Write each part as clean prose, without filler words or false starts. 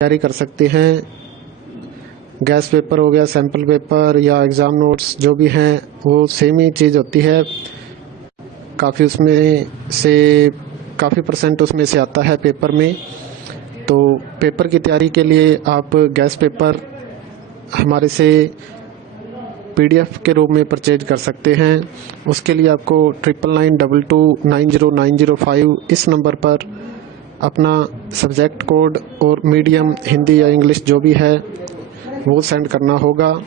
तैयारी कर सकते हैं। गैस पेपर हो गया, सैम्पल पेपर या एग्ज़ाम नोट्स जो भी हैं वो सेम ही चीज़ होती है। काफ़ी उसमें से काफ़ी परसेंट उसमें से आता है पेपर में। तो पेपर की तैयारी के लिए आप गैस पेपर हमारे से PDF के रूप में परचेज कर सकते हैं। उसके लिए आपको 9992290905 इस नंबर पर अपना सब्जेक्ट कोड और मीडियम हिंदी या इंग्लिश जो भी है वो सेंड करना होगा।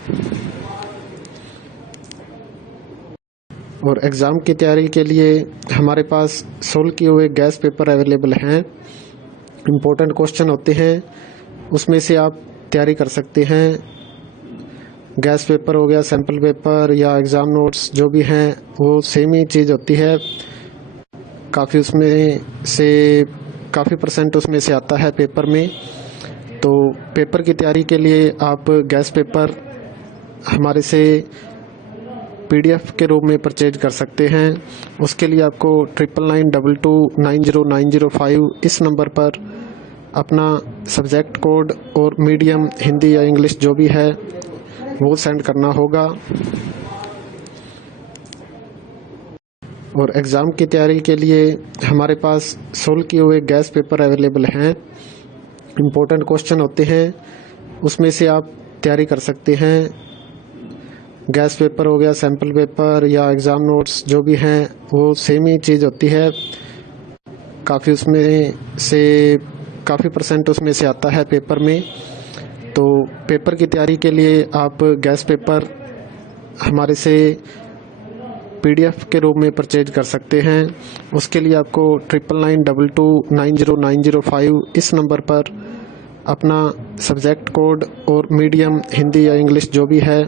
और एग्ज़ाम की तैयारी के लिए हमारे पास सोल्व किए हुए गैस पेपर अवेलेबल हैं। इम्पोर्टेंट क्वेश्चन होते हैं, उसमें से आप तैयारी कर सकते हैं। गैस पेपर हो गया, सैम्पल पेपर या एग्ज़ाम नोट्स जो भी हैं वो सेम ही चीज़ होती है। काफ़ी उसमें से काफ़ी परसेंट उसमें से आता है पेपर में। तो पेपर की तैयारी के लिए आप गैस पेपर हमारे से PDF के रूप में परचेज कर सकते हैं। उसके लिए आपको 9992290905 इस नंबर पर अपना सब्जेक्ट कोड और मीडियम हिंदी या इंग्लिश जो भी है वो सेंड करना होगा। और एग्ज़ाम की तैयारी के लिए हमारे पास सोल्व किए हुए गैस पेपर अवेलेबल हैं। इम्पोर्टेंट क्वेश्चन होते हैं, उसमें से आप तैयारी कर सकते हैं। गैस पेपर हो गया, सैम्पल पेपर या एग्ज़ाम नोट्स जो भी हैं वो सेम ही चीज़ होती है। काफ़ी उसमें से काफ़ी परसेंट उसमें से आता है पेपर में। तो पेपर की तैयारी के लिए आप गैस पेपर हमारे से PDF के रूप में परचेज कर सकते हैं। उसके लिए आपको 9992290905 इस नंबर पर अपना सब्जेक्ट कोड और मीडियम हिंदी या इंग्लिश जो भी है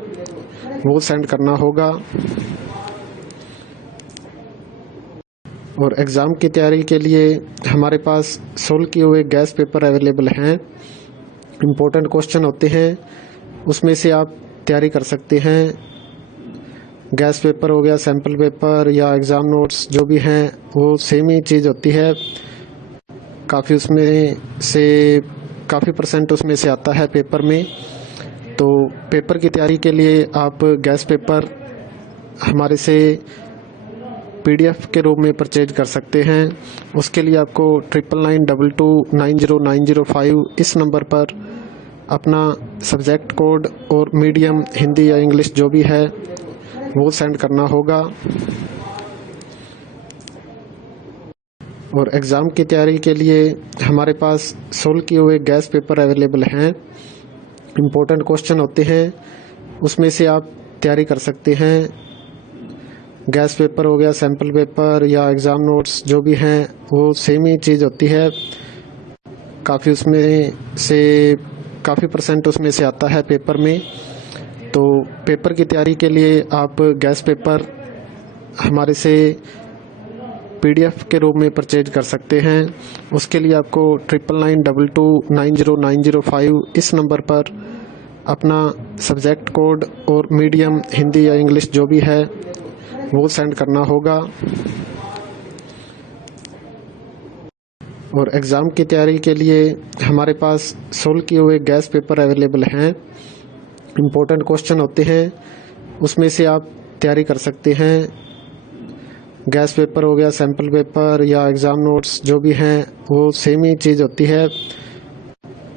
वो सेंड करना होगा। और एग्ज़ाम की तैयारी के लिए हमारे पास सोल्व किए हुए गैस पेपर अवेलेबल हैं। इम्पोर्टेंट क्वेश्चन होते हैं, उसमें से आप तैयारी कर सकते हैं। गैस पेपर हो गया, सैम्पल पेपर या एग्ज़ाम नोट्स जो भी हैं वो सेम ही चीज़ होती है। काफ़ी उसमें से काफ़ी परसेंट उसमें से आता है पेपर में। तो पेपर की तैयारी के लिए आप गैस पेपर हमारे से PDF के रूप में परचेज कर सकते हैं। उसके लिए आपको 9992290905 इस नंबर पर अपना सब्जेक्ट कोड और मीडियम हिंदी या इंग्लिश जो भी है वो सेंड करना होगा। और एग्ज़ाम की तैयारी के लिए हमारे पास सोल्व किए हुए गैस पेपर अवेलेबल हैं। इम्पोर्टेंट क्वेश्चन होते हैं, उसमें से आप तैयारी कर सकते हैं। गैस पेपर हो गया, सैम्पल पेपर या एग्ज़ाम नोट्स जो भी हैं वो सेम ही चीज़ होती है। काफ़ी उसमें से काफ़ी परसेंट उसमें से आता है पेपर में। तो पेपर की तैयारी के लिए आप गैस पेपर हमारे से PDF के रूप में परचेज कर सकते हैं। उसके लिए आपको 9992290905 इस नंबर पर अपना सब्जेक्ट कोड और मीडियम हिंदी या इंग्लिश जो भी है वो सेंड करना होगा। और एग्ज़ाम की तैयारी के लिए हमारे पास सोल्व किए हुए गैस पेपर अवेलेबल हैं। इम्पोर्टेंट क्वेश्चन होते हैं, उसमें से आप तैयारी कर सकते हैं। गैस पेपर हो गया, सैम्पल पेपर या एग्ज़ाम नोट्स जो भी हैं वो सेम ही चीज़ होती है।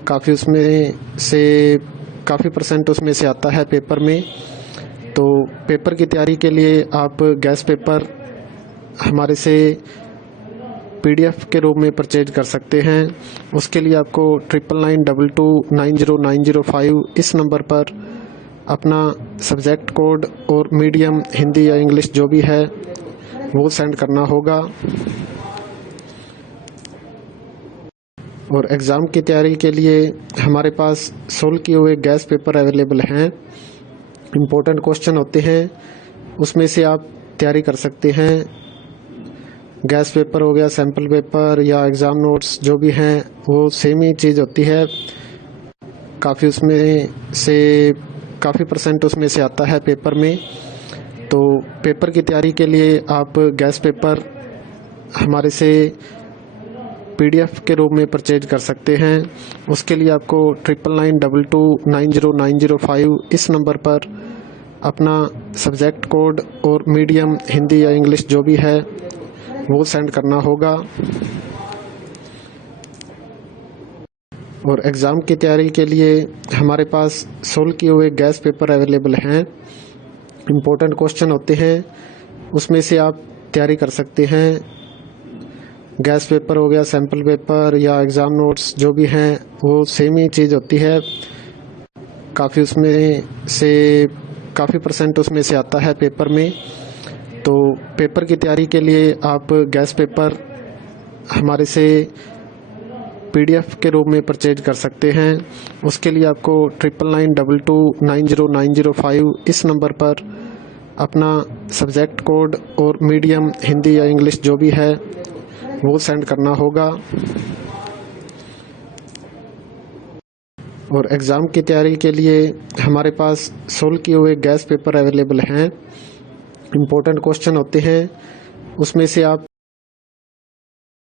काफ़ी उसमें से काफ़ी परसेंट उसमें से आता है पेपर में। तो पेपर की तैयारी के लिए आप गैस पेपर हमारे से PDF के रूप में परचेज कर सकते हैं। उसके लिए आपको 9992290905 इस नंबर पर अपना सब्जेक्ट कोड और मीडियम हिंदी या इंग्लिश जो भी है वो सेंड करना होगा। और एग्ज़ाम की तैयारी के लिए हमारे पास सोल्व किए हुए गैस पेपर अवेलेबल हैं। इम्पोर्टेंट क्वेश्चन होते हैं, उसमें से आप तैयारी कर सकते हैं। गैस पेपर हो गया, सैम्पल पेपर या एग्ज़ाम नोट्स जो भी हैं वो सेम ही चीज़ होती है। काफ़ी उसमें से काफ़ी परसेंट उसमें से आता है पेपर में। तो पेपर की तैयारी के लिए आप गैस पेपर हमारे से PDF के रूप में परचेज कर सकते हैं। उसके लिए आपको 9992290905 इस नंबर पर अपना सब्जेक्ट कोड और मीडियम हिंदी या इंग्लिश जो भी है वो सेंड करना होगा। और एग्ज़ाम की तैयारी के लिए हमारे पास सोल्व किए हुए गैस पेपर अवेलेबल हैं। इम्पोर्टेंट क्वेश्चन होते हैं, उसमें से आप तैयारी कर सकते हैं। गैस पेपर हो गया, सैम्पल पेपर या एग्ज़ाम नोट्स जो भी हैं वो सेम ही चीज़ होती है। काफ़ी परसेंट उसमें से आता है पेपर में। तो पेपर की तैयारी के लिए आप गैस पेपर हमारे से PDF के रूप में परचेज कर सकते हैं। उसके लिए आपको 9992290905 इस नंबर पर अपना सब्जेक्ट कोड और मीडियम हिंदी या इंग्लिश जो भी है वो सेंड करना होगा। और एग्ज़ाम की तैयारी के लिए हमारे पास सोल्व किए हुए गैस पेपर अवेलेबल हैं। इम्पोर्टेंट क्वेश्चन होते हैं, उसमें से आप